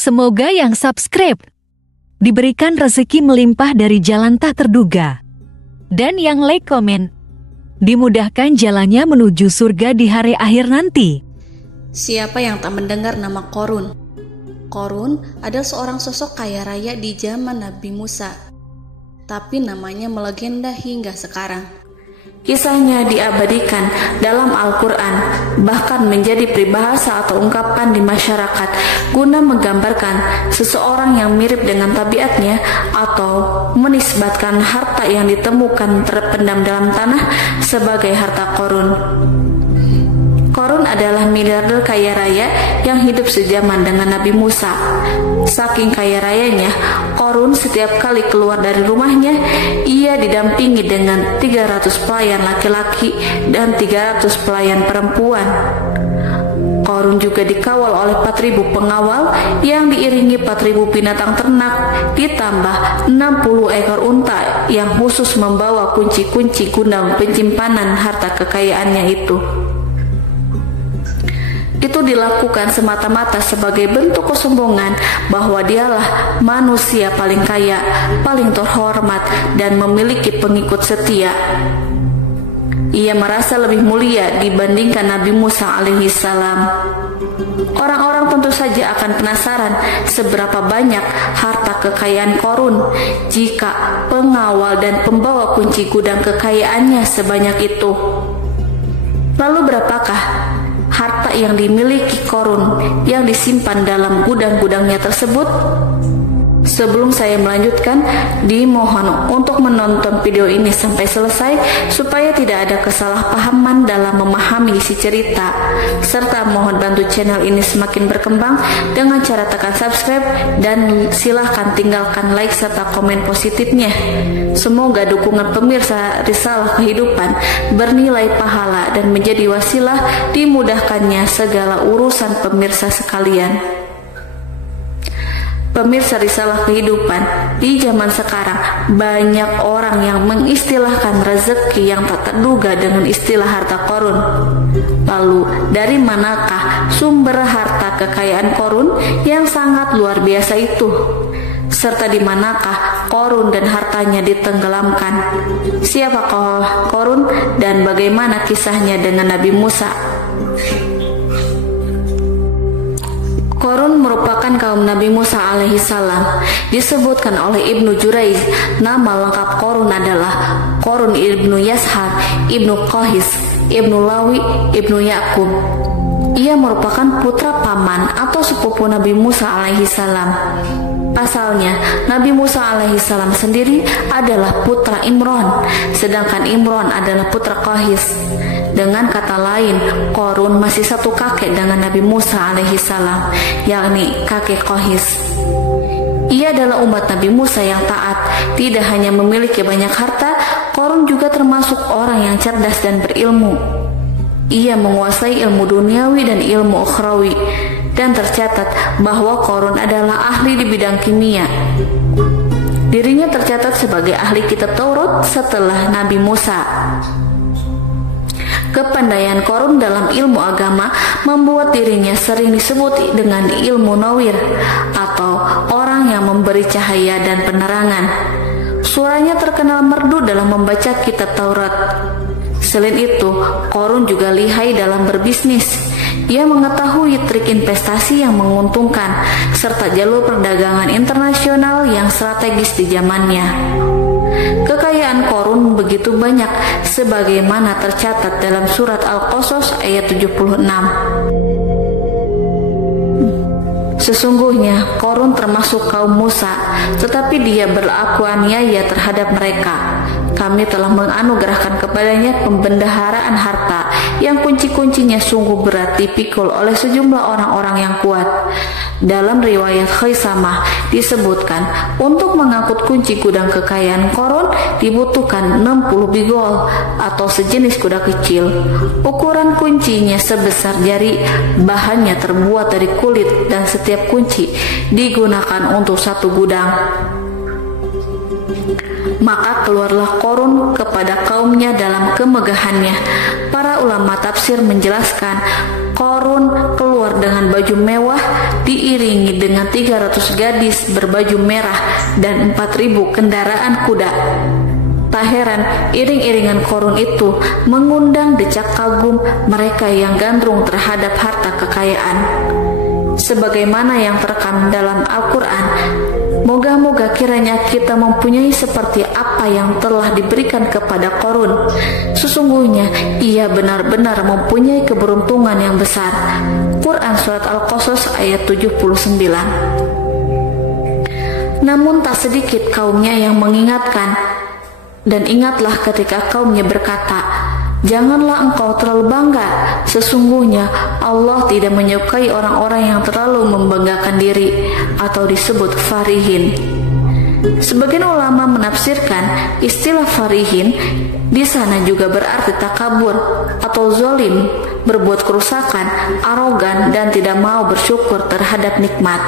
Semoga yang subscribe diberikan rezeki melimpah dari jalan tak terduga. Dan yang like komen, dimudahkan jalannya menuju surga di hari akhir nanti. Siapa yang tak mendengar nama Qorun? Qorun adalah seorang sosok kaya raya di zaman Nabi Musa, tapi namanya melegenda hingga sekarang. Kisahnya diabadikan dalam Al-Quran, bahkan menjadi peribahasa atau ungkapan di masyarakat guna menggambarkan seseorang yang mirip dengan tabiatnya atau menisbatkan harta yang ditemukan terpendam dalam tanah sebagai harta Qorun. Qorun adalah miliarder kaya raya yang hidup sejaman dengan Nabi Musa. Saking kaya rayanya, Qorun setiap kali keluar dari rumahnya, ia didampingi dengan 300 pelayan laki-laki dan 300 pelayan perempuan. Qorun juga dikawal oleh 4.000 pengawal yang diiringi 4.000 binatang ternak, ditambah 60 ekor unta yang khusus membawa kunci-kunci guna penyimpanan harta kekayaannya itu. Itu dilakukan semata-mata sebagai bentuk kesombongan bahwa dialah manusia paling kaya, paling terhormat, dan memiliki pengikut setia. Ia merasa lebih mulia dibandingkan Nabi Musa alaihissalam. Orang-orang tentu saja akan penasaran seberapa banyak harta kekayaan Qorun jika pengawal dan pembawa kunci gudang kekayaannya sebanyak itu. Lalu berapakah harta yang dimiliki Qorun yang disimpan dalam gudang-gudangnya tersebut? Sebelum saya melanjutkan, dimohon untuk menonton video ini sampai selesai supaya tidak ada kesalahpahaman dalam memahami isi cerita, serta mohon bantu channel ini semakin berkembang dengan cara tekan subscribe dan silahkan tinggalkan like serta komen positifnya. Semoga dukungan pemirsa Risalah Kehidupan bernilai pahala dan menjadi wasilah dimudahkannya segala urusan pemirsa sekalian. Pemirsa Risalah Kehidupan, di zaman sekarang banyak orang yang mengistilahkan rezeki yang tak terduga dengan istilah harta Qorun. Lalu dari manakah sumber harta kekayaan Qorun yang sangat luar biasa itu? Serta di manakah Qorun dan hartanya ditenggelamkan? Siapakah Qorun dan bagaimana kisahnya dengan Nabi Musa? Qorun merupakan kaum Nabi Musa alaihissalam. Disebutkan oleh Ibnu Jurayj, nama lengkap Qorun adalah Qorun ibnu Yashar, ibnu Qahis, ibnu Lawi, ibnu Yakub. Ia merupakan putra paman atau sepupu Nabi Musa alaihissalam. Pasalnya, Nabi Musa alaihissalam sendiri adalah putra Imron, sedangkan Imron adalah putra Qahis. Dengan kata lain, Qorun masih satu kakek dengan Nabi Musa alaihissalam, yakni kakek Qahis. Ia adalah umat Nabi Musa yang taat. Tidak hanya memiliki banyak harta, Qorun juga termasuk orang yang cerdas dan berilmu. Ia menguasai ilmu duniawi dan ilmu ukhrawi, dan tercatat bahwa Qorun adalah ahli di bidang kimia. Dirinya tercatat sebagai ahli kitab Taurat setelah Nabi Musa. Kepandaian Qorun dalam ilmu agama membuat dirinya sering disebut dengan ilmu nawir atau orang yang memberi cahaya dan penerangan. Suaranya terkenal merdu dalam membaca kitab Taurat. Selain itu, Qorun juga lihai dalam berbisnis. Ia mengetahui trik investasi yang menguntungkan serta jalur perdagangan internasional yang strategis di zamannya. Kekayaan Qorun begitu banyak sebagaimana tercatat dalam surat Al-Qasas ayat 76. Sesungguhnya Qorun termasuk kaum Musa, tetapi dia berlaku aniaya terhadap mereka. Kami telah menganugerahkan kepadanya pembendaharaan harta yang kunci-kuncinya sungguh berat dipikul oleh sejumlah orang-orang yang kuat. Dalam riwayat Khaisamah disebutkan, untuk mengangkut kunci gudang kekayaan Qorun dibutuhkan 60 bigol atau sejenis kuda kecil. Ukuran kuncinya sebesar jari, bahannya terbuat dari kulit dan setiap kunci digunakan untuk satu gudang. Maka keluarlah Qorun kepada kaumnya dalam kemegahannya. Para ulama tafsir menjelaskan, Korun keluar dengan baju mewah diiringi dengan 300 gadis berbaju merah dan 4.000 kendaraan kuda. Tak heran iring-iringan Korun itu mengundang decak kagum mereka yang gandrung terhadap harta kekayaan. Sebagaimana yang terekam dalam Al-Quran, moga-moga kiranya kita mempunyai seperti apa yang telah diberikan kepada Korun. Sesungguhnya ia benar-benar mempunyai keberuntungan yang besar. Quran Surat Al-Qasas ayat 79. Namun tak sedikit kaumnya yang mengingatkan, dan ingatlah ketika kaumnya berkata, janganlah engkau terlalu bangga. Sesungguhnya Allah tidak menyukai orang-orang yang terlalu membanggakan diri atau disebut farihin. Sebagian ulama menafsirkan istilah farihin di sana juga berarti takabur atau zolim, berbuat kerusakan, arogan, dan tidak mau bersyukur terhadap nikmat.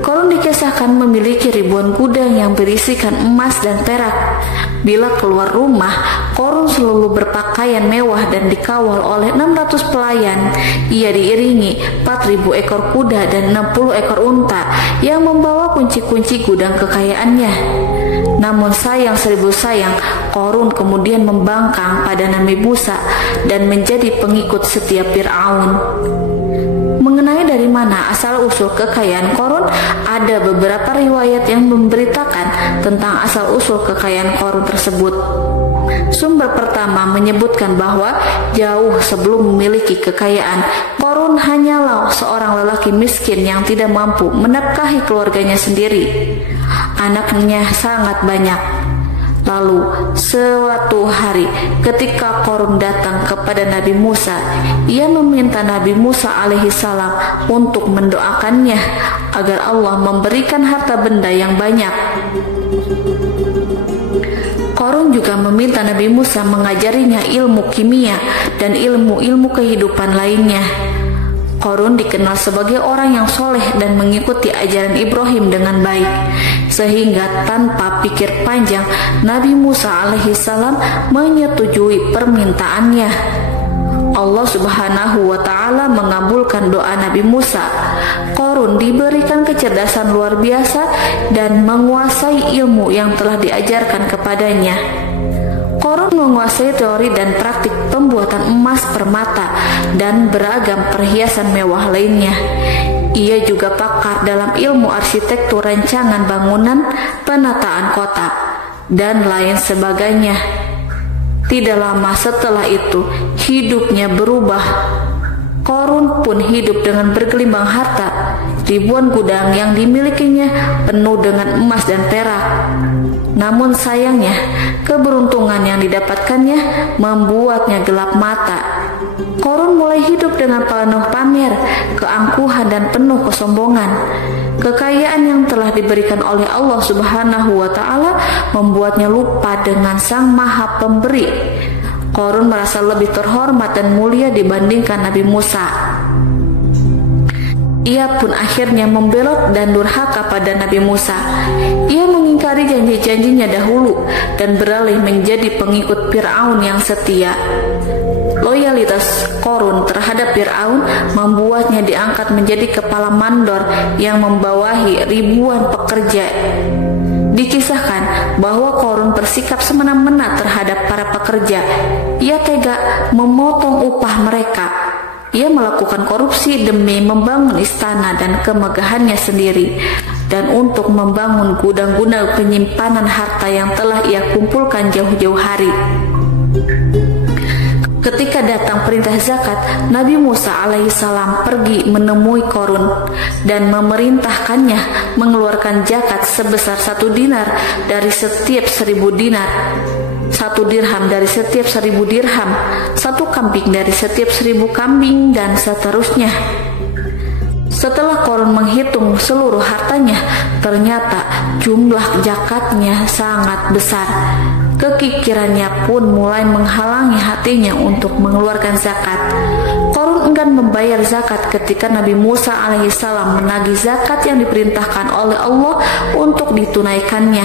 Korun dikisahkan memiliki ribuan gudang yang berisikan emas dan perak. Bila keluar rumah, Korun selalu berpakaian mewah dan dikawal oleh 600 pelayan. Ia diiringi 4.000 ekor kuda dan 60 ekor unta yang membawa kunci-kunci gudang kekayaannya. Namun sayang seribu sayang, Korun kemudian membangkang pada Nabi Musa dan menjadi pengikut setia Fir'aun. Mengenai dari mana asal-usul kekayaan Korun, ada beberapa riwayat yang memberitakan tentang asal-usul kekayaan Korun tersebut. Sumber pertama menyebutkan bahwa jauh sebelum memiliki kekayaan, Korun hanyalah seorang lelaki miskin yang tidak mampu menafkahi keluarganya sendiri. Anaknya sangat banyak. Lalu suatu hari ketika Korun datang kepada Nabi Musa, ia meminta Nabi Musa alaihissalam untuk mendoakannya agar Allah memberikan harta benda yang banyak. Korun juga meminta Nabi Musa mengajarinya ilmu kimia dan ilmu-ilmu kehidupan lainnya. Korun dikenal sebagai orang yang soleh dan mengikuti ajaran Ibrahim dengan baik, sehingga tanpa pikir panjang Nabi Musa alaihissalam menyetujui permintaannya. Allah Subhanahu wa Ta'ala mengabulkan doa Nabi Musa. Korun diberikan kecerdasan luar biasa dan menguasai ilmu yang telah diajarkan kepadanya. Korun menguasai teori dan praktik pembuatan emas permata dan beragam perhiasan mewah lainnya. Ia juga pakar dalam ilmu arsitektur, rancangan bangunan, penataan kota, dan lain sebagainya. Tidak lama setelah itu, hidupnya berubah. Korun pun hidup dengan bergelimbang harta. Ribuan gudang yang dimilikinya penuh dengan emas dan perak. Namun sayangnya, keberuntungan yang didapatkannya membuatnya gelap mata. Korun mulai hidup dengan penuh pamer, keangkuhan, dan penuh kesombongan. Kekayaan yang telah diberikan oleh Allah Subhanahu wa Ta'ala membuatnya lupa dengan Sang Maha Pemberi. Korun merasa lebih terhormat dan mulia dibandingkan Nabi Musa. Ia pun akhirnya membelot dan durhaka pada Nabi Musa. Ia mengingkari janji-janjinya dahulu dan beralih menjadi pengikut Fir'aun yang setia. Loyalitas Korun terhadap Fir'aun membuatnya diangkat menjadi kepala mandor yang membawahi ribuan pekerja. Dikisahkan bahwa Korun bersikap semena-mena terhadap para pekerja. Ia tega memotong upah mereka. Ia melakukan korupsi demi membangun istana dan kemegahannya sendiri, dan untuk membangun gudang-gudang penyimpanan harta yang telah ia kumpulkan jauh-jauh hari. Ketika datang perintah zakat, Nabi Musa alaihissalam pergi menemui Korun dan memerintahkannya mengeluarkan zakat sebesar 1 dinar dari setiap 1000 dinar, 1 dirham dari setiap 1000 dirham, 1 kambing dari setiap 1000 kambing, dan seterusnya. Setelah Korun menghitung seluruh hartanya, ternyata jumlah zakatnya sangat besar. Kekikirannya pun mulai menghalangi hatinya untuk mengeluarkan zakat. Qarun enggan membayar zakat ketika Nabi Musa alaihissalam menagih zakat yang diperintahkan oleh Allah untuk ditunaikannya.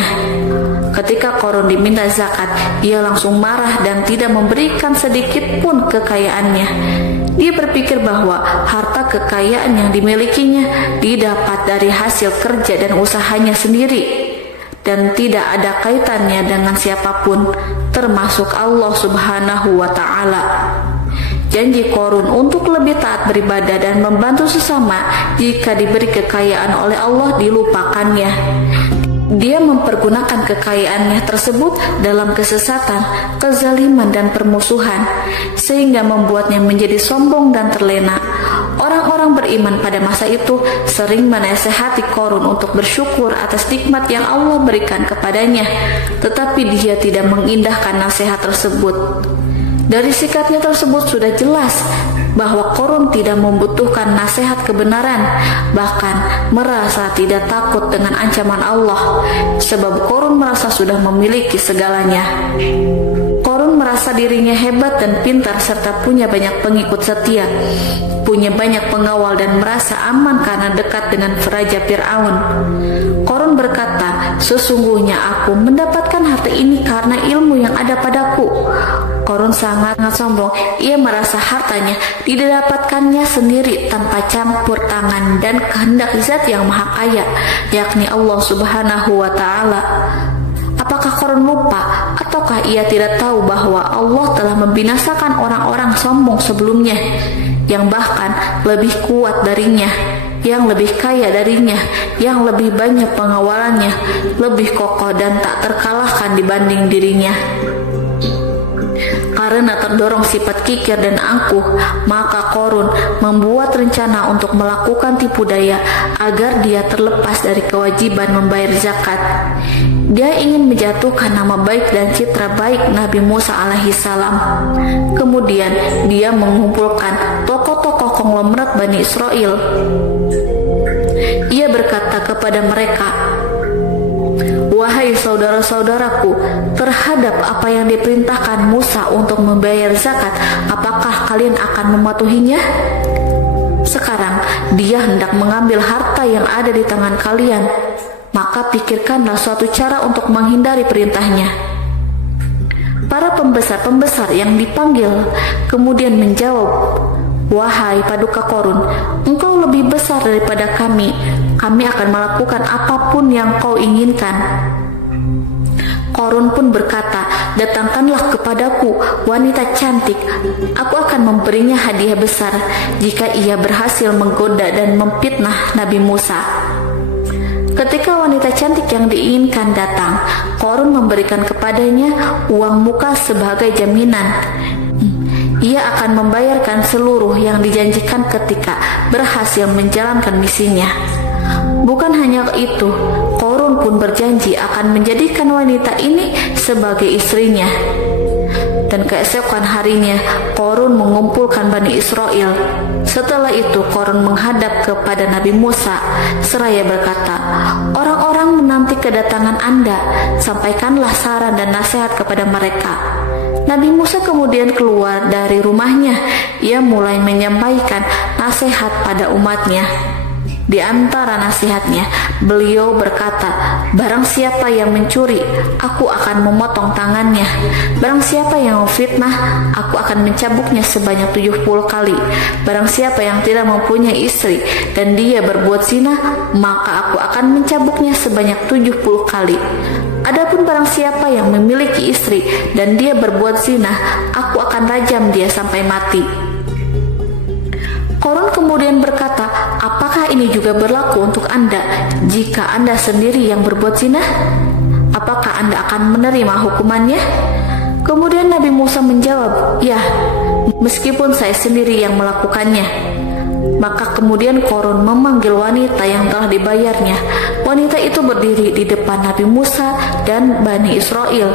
Ketika Qarun diminta zakat, ia langsung marah dan tidak memberikan sedikit pun kekayaannya. Dia berpikir bahwa harta kekayaan yang dimilikinya didapat dari hasil kerja dan usahanya sendiri, dan tidak ada kaitannya dengan siapapun, termasuk Allah Subhanahu wa Ta'ala. Janji Qarun untuk lebih taat beribadah dan membantu sesama jika diberi kekayaan oleh Allah dilupakannya. Dia mempergunakan kekayaannya tersebut dalam kesesatan, kezaliman, dan permusuhan, sehingga membuatnya menjadi sombong dan terlena. Orang-orang beriman pada masa itu sering menasehati Qarun untuk bersyukur atas nikmat yang Allah berikan kepadanya, tetapi dia tidak mengindahkan nasihat tersebut. Dari sikapnya tersebut sudah jelas bahwa Qarun tidak membutuhkan nasihat kebenaran, bahkan merasa tidak takut dengan ancaman Allah, sebab Qarun merasa sudah memiliki segalanya. Qarun merasa dirinya hebat dan pintar serta punya banyak pengikut setia, punya banyak pengawal dan merasa aman karena dekat dengan Raja Fir'aun. Qarun berkata, "Sesungguhnya aku mendapatkan harta ini karena ilmu yang ada padaku." Qarun sangat sombong. Ia merasa hartanya didapatkannya sendiri tanpa campur tangan dan kehendak Zat yang Maha Kaya, yakni Allah Subhanahu wa Ta'ala. Apakah Qarun lupa ataukah ia tidak tahu bahwa Allah telah membinasakan orang-orang sombong sebelumnya, yang bahkan lebih kuat darinya, yang lebih kaya darinya, yang lebih banyak pengawalannya, lebih kokoh dan tak terkalahkan dibanding dirinya? Karena terdorong sifat kikir dan angkuh, maka Qarun membuat rencana untuk melakukan tipu daya agar dia terlepas dari kewajiban membayar zakat. Dia ingin menjatuhkan nama baik dan citra baik Nabi Musa alaihissalam. Kemudian dia mengumpulkan tokoh-tokoh konglomerat Bani Israel. Ia berkata kepada mereka, "Wahai saudara-saudaraku, terhadap apa yang diperintahkan Musa untuk membayar zakat, apakah kalian akan mematuhinya? Sekarang dia hendak mengambil harta yang ada di tangan kalian, maka pikirkanlah suatu cara untuk menghindari perintahnya." Para pembesar-pembesar yang dipanggil kemudian menjawab, "Wahai paduka Qarun, engkau lebih besar daripada kami. Kami akan melakukan apapun yang kau inginkan." Qarun pun berkata, "Datangkanlah kepadaku wanita cantik. Aku akan memberinya hadiah besar jika ia berhasil menggoda dan memfitnah Nabi Musa." Ketika wanita cantik yang diinginkan datang, Qarun memberikan kepadanya uang muka sebagai jaminan. Ia akan membayarkan seluruh yang dijanjikan ketika berhasil menjalankan misinya. Bukan hanya itu, Qarun pun berjanji akan menjadikan wanita ini sebagai istrinya. Dan keesokan harinya, Qarun mengumpulkan Bani Israel. Setelah itu, Qarun menghadap kepada Nabi Musa seraya berkata, "Orang-orang menanti kedatangan Anda, sampaikanlah saran dan nasihat kepada mereka." Nabi Musa kemudian keluar dari rumahnya. Ia mulai menyampaikan nasihat pada umatnya. Di antara nasihatnya, beliau berkata, "Barang siapa yang mencuri, aku akan memotong tangannya. Barang siapa yang memfitnah, aku akan mencambuknya sebanyak 70 kali. Barang siapa yang tidak mempunyai istri dan dia berbuat zina, maka aku akan mencambuknya sebanyak 70 kali. Adapun barang siapa yang memiliki istri dan dia berbuat zina, aku akan rajam dia sampai mati." Qarun kemudian berkata, "Apakah ini juga berlaku untuk Anda jika Anda sendiri yang berbuat zina? Apakah Anda akan menerima hukumannya?" Kemudian Nabi Musa menjawab, "Ya, meskipun saya sendiri yang melakukannya." Maka kemudian Qarun memanggil wanita yang telah dibayarnya. Wanita itu berdiri di depan Nabi Musa dan Bani Israel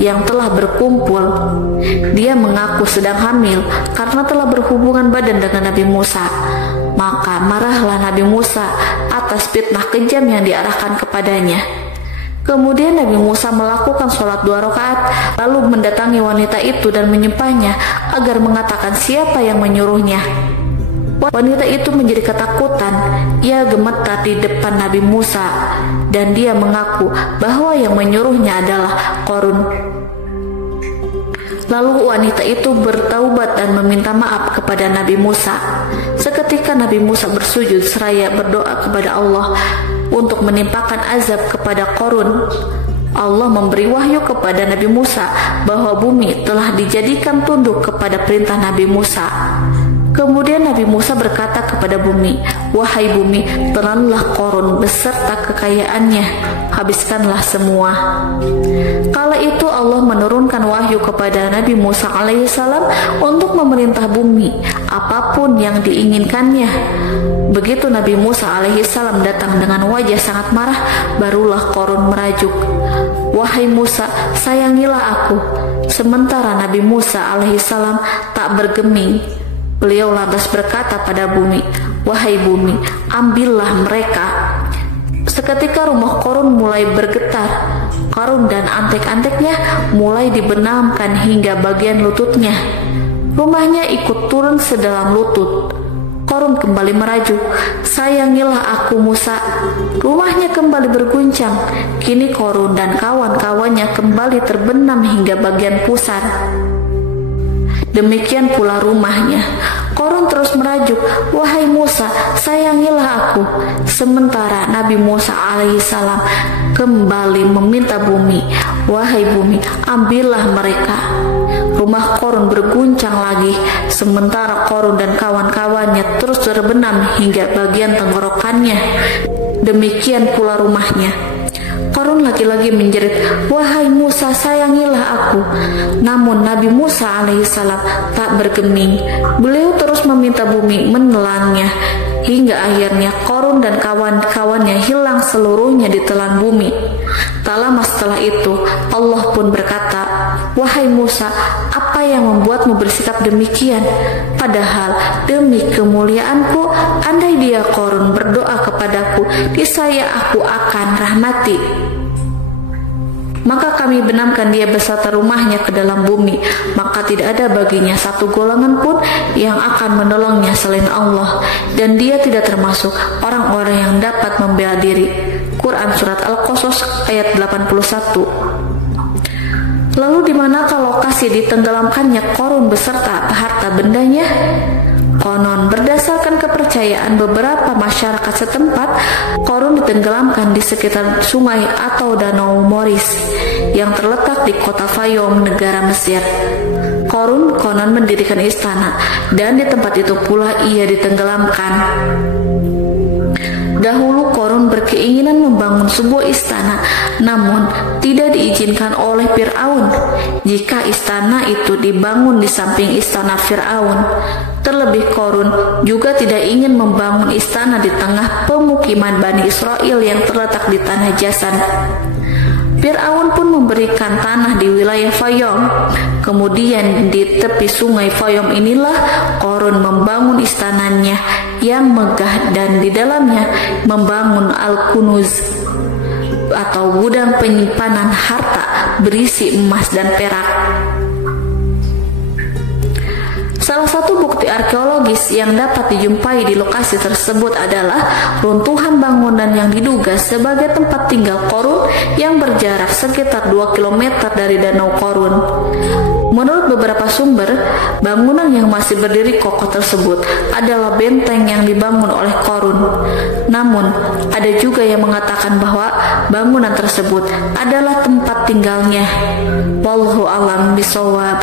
yang telah berkumpul. Dia mengaku sedang hamil karena telah berhubungan badan dengan Nabi Musa. Maka marahlah Nabi Musa atas fitnah kejam yang diarahkan kepadanya. Kemudian Nabi Musa melakukan sholat 2 rakaat, lalu mendatangi wanita itu dan menyumpahnya agar mengatakan siapa yang menyuruhnya. Wanita itu menjadi ketakutan. Ia gemetar di depan Nabi Musa dan dia mengaku bahwa yang menyuruhnya adalah Qarun. Lalu wanita itu bertaubat dan meminta maaf kepada Nabi Musa. Seketika Nabi Musa bersujud seraya berdoa kepada Allah untuk menimpakan azab kepada Qarun. Allah memberi wahyu kepada Nabi Musa bahwa bumi telah dijadikan tunduk kepada perintah Nabi Musa. Kemudian Nabi Musa berkata kepada bumi, "Wahai bumi, telanlah Qarun beserta kekayaannya, habiskanlah semua." Kala itu Allah menurunkan wahyu kepada Nabi Musa alaihissalam untuk memerintah bumi apapun yang diinginkannya. Begitu Nabi Musa alaihissalam datang dengan wajah sangat marah, barulah Qarun merajuk, "Wahai Musa, sayangilah aku." Sementara Nabi Musa alaihissalam tak bergeming. Beliau lantas berkata pada bumi, "Wahai bumi, ambillah mereka." Seketika rumah Qarun mulai bergetar. Qarun dan antek-anteknya mulai dibenamkan hingga bagian lututnya. Rumahnya ikut turun sedalam lutut. Qarun kembali merajuk, "Sayangilah aku Musa." Rumahnya kembali berguncang. Kini Qarun dan kawan-kawannya kembali terbenam hingga bagian pusar. Demikian pula rumahnya. Qarun terus merajuk, "Wahai Musa, sayangilah aku." Sementara Nabi Musa alaihissalam kembali meminta bumi, "Wahai bumi, ambillah mereka." Rumah Qarun berguncang lagi, sementara Qarun dan kawan-kawannya terus terbenam hingga bagian tenggorokannya. Demikian pula rumahnya. Qarun lagi-lagi menjerit, "Wahai Musa, sayangilah aku." Namun Nabi Musa alaihissalam tak bergeming. Beliau terus meminta bumi menelannya, hingga akhirnya Qarun dan kawan-kawannya hilang seluruhnya di telan bumi. Tak lama setelah itu Allah pun berkata, "Wahai Musa, apa yang membuatmu bersikap demikian? Padahal demi kemuliaanku, andai dia Qarun berdoa kepadaku, niscaya aku akan rahmati. Maka kami benamkan dia beserta rumahnya ke dalam bumi, maka tidak ada baginya satu golongan pun yang akan menolongnya selain Allah, dan dia tidak termasuk orang-orang yang dapat membela diri." Quran Surat Al-Qasas ayat 81. Lalu di manakah lokasi ditenggelamkannya Qarun beserta harta bendanya? Konon berdasarkan kepercayaan beberapa masyarakat setempat, Qarun ditenggelamkan di sekitar sungai atau danau Moris yang terletak di kota Fayum, negara Mesir. Qarun konon mendirikan istana dan di tempat itu pula ia ditenggelamkan. Dahulu Qarun berkeinginan membangun sebuah istana, namun tidak diizinkan oleh Fir'aun jika istana itu dibangun di samping istana Fir'aun. Terlebih Qarun juga tidak ingin membangun istana di tengah pemukiman Bani Israel yang terletak di tanah Jasan. Fir'aun pun memberikan tanah di wilayah Fayum. Kemudian di tepi sungai Fayum inilah Qarun membangun istananya yang megah dan di dalamnya membangun Al-Kunuz atau gudang penyimpanan harta berisi emas dan perak. Salah satu bukti arkeologis yang dapat dijumpai di lokasi tersebut adalah runtuhan bangunan yang diduga sebagai tempat tinggal Qarun yang berjarak sekitar 2 km dari Danau Qarun. Menurut beberapa sumber, bangunan yang masih berdiri kokoh tersebut adalah benteng yang dibangun oleh Qarun. Namun, ada juga yang mengatakan bahwa bangunan tersebut adalah tempat tinggalnya. Wallahu a'lam bishawab.